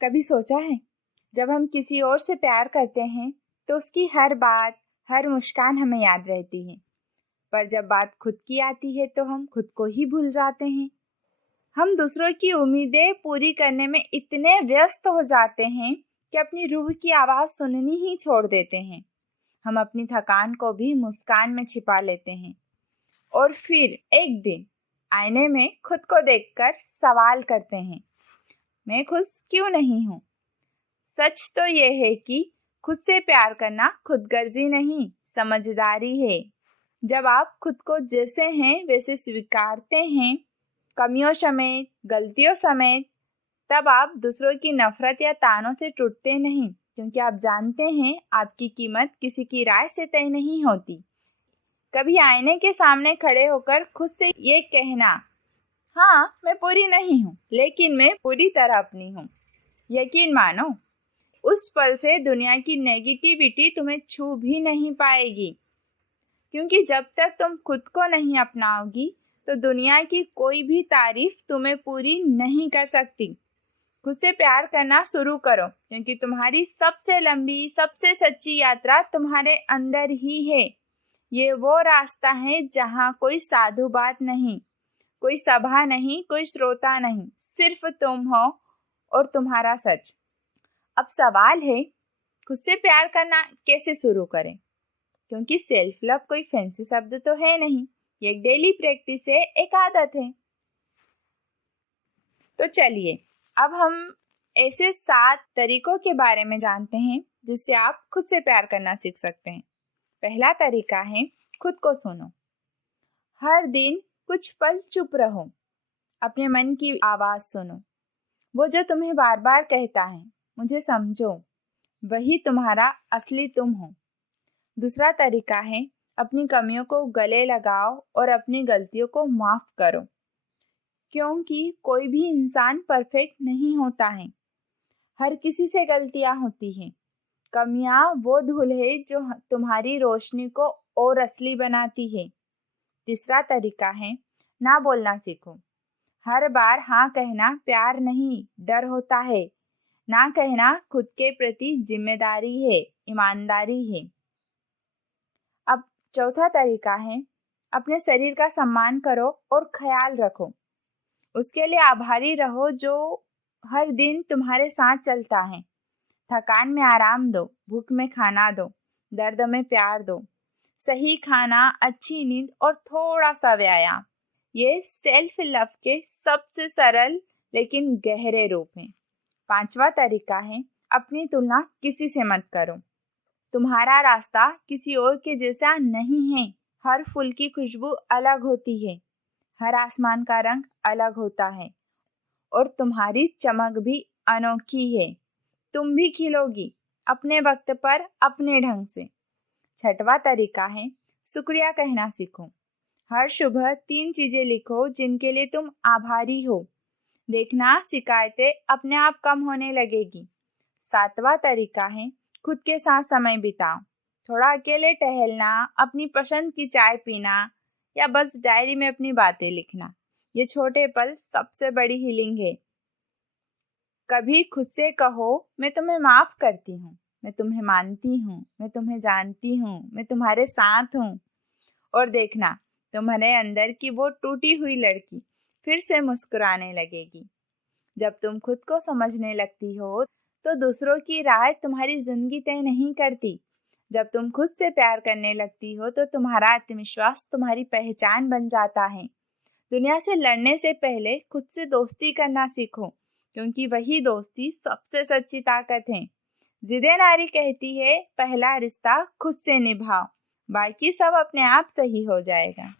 कभी सोचा है, जब हम किसी और से प्यार करते हैं तो उसकी हर बात, हर मुस्कान हमें याद रहती है, पर जब बात खुद की आती है तो हम खुद को ही भूल जाते हैं। हम दूसरों की उम्मीदें पूरी करने में इतने व्यस्त हो जाते हैं कि अपनी रूह की आवाज़ सुननी ही छोड़ देते हैं। हम अपनी थकान को भी मुस्कान में छिपा लेते हैं और फिर एक दिन आईने में खुद को देखकर सवाल करते हैं, मैं खुश क्यों नहीं हूँ। सच तो ये है कि खुद से प्यार करना खुदगर्जी नहीं, समझदारी है। जब आप खुद को जैसे हैं वैसे स्वीकारते हैं, कमियों समेत, गलतियों समेत, तब आप दूसरों की नफरत या तानों से टूटते नहीं, क्योंकि आप जानते हैं आपकी कीमत किसी की राय से तय नहीं होती। कभी आईने के सामने खड़े होकर खुद से ये कहना, हाँ मैं पूरी नहीं हूँ, लेकिन मैं पूरी तरह अपनी हूँ। यकीन मानो, उस पल से दुनिया की नेगेटिविटी तुम्हें छू भी नहीं पाएगी, क्योंकि जब तक तुम खुद को नहीं अपनाओगी तो दुनिया की कोई भी तारीफ तुम्हें पूरी नहीं कर सकती। खुद से प्यार करना शुरू करो, क्योंकि तुम्हारी सबसे लंबी, सबसे सच्ची यात्रा तुम्हारे अंदर ही है। ये वो रास्ता है जहाँ कोई साधु बात नहीं, कोई सभा नहीं, कोई श्रोता नहीं, सिर्फ तुम हो और तुम्हारा सच। अब सवाल है, खुद से प्यार करना कैसे शुरू करें? क्योंकि सेल्फ लव कोई फैंसी शब्द तो है नहीं, ये एक डेली प्रैक्टिस है, एक आदत है। तो चलिए अब हम ऐसे 7 तरीकों के बारे में जानते हैं जिससे आप खुद से प्यार करना सीख सकते हैं। पहला तरीका है, खुद को सुनो। हर दिन कुछ पल चुप रहो, अपने मन की आवाज सुनो, वो जो तुम्हें बार बार कहता है मुझे समझो, वही तुम्हारा असली तुम हो। दूसरा तरीका है, अपनी कमियों को गले लगाओ और अपनी गलतियों को माफ करो, क्योंकि कोई भी इंसान परफेक्ट नहीं होता है। हर किसी से गलतियां होती हैं। कमियां वो धूल है जो तुम्हारी रोशनी को और असली बनाती है। तीसरा तरीका है, ना बोलना सीखो। हर बार हाँ कहना प्यार नहीं, डर होता है। ना कहना खुद के प्रति जिम्मेदारी है, ईमानदारी है। अब चौथा तरीका है, अपने शरीर का सम्मान करो और ख्याल रखो। उसके लिए आभारी रहो जो हर दिन तुम्हारे साथ चलता है। थकान में आराम दो, भूख में खाना दो, दर्द में प्यार दो। सही खाना, अच्छी नींद और थोड़ा सा व्यायाम, ये सेल्फ लव के सबसे सरल लेकिन गहरे रूप हैं। पांचवा तरीका है, अपनी तुलना किसी से मत करो। तुम्हारा रास्ता किसी और के जैसा नहीं है। हर फूल की खुशबू अलग होती है, हर आसमान का रंग अलग होता है और तुम्हारी चमक भी अनोखी है। तुम भी खिलोगी अपने वक्त पर, अपने ढंग से। छठवां तरीका है, शुक्रिया कहना सीखो। हर सुबह 3 चीजें लिखो जिनके लिए तुम आभारी हो। देखना, शिकायतें अपने आप कम होने लगेगी। सातवां तरीका है, खुद के साथ समय बिताओ। थोड़ा अकेले टहलना, अपनी पसंद की चाय पीना या बस डायरी में अपनी बातें लिखना, ये छोटे पल सबसे बड़ी हीलिंग है। कभी खुद से कहो, मैं तुम्हें माफ करती हूँ, मैं तुम्हें मानती हूँ, मैं तुम्हें जानती हूँ, मैं तुम्हारे साथ हूँ। और देखना, तुम्हारे अंदर की वो टूटी हुई लड़की फिर से मुस्कुराने लगेगी। जब तुम खुद को समझने लगती हो तो दूसरों की राय तुम्हारी जिंदगी तय नहीं करती। जब तुम खुद से प्यार करने लगती हो तो तुम्हारा आत्मविश्वास तुम्हारी पहचान बन जाता है। दुनिया से लड़ने से पहले खुद से दोस्ती करना सीखो, क्योंकि वही दोस्ती सबसे सच्ची ताकत है। जिदे नारी कहती है, पहला रिश्ता खुद से निभाओ, बाकी सब अपने आप सही हो जाएगा।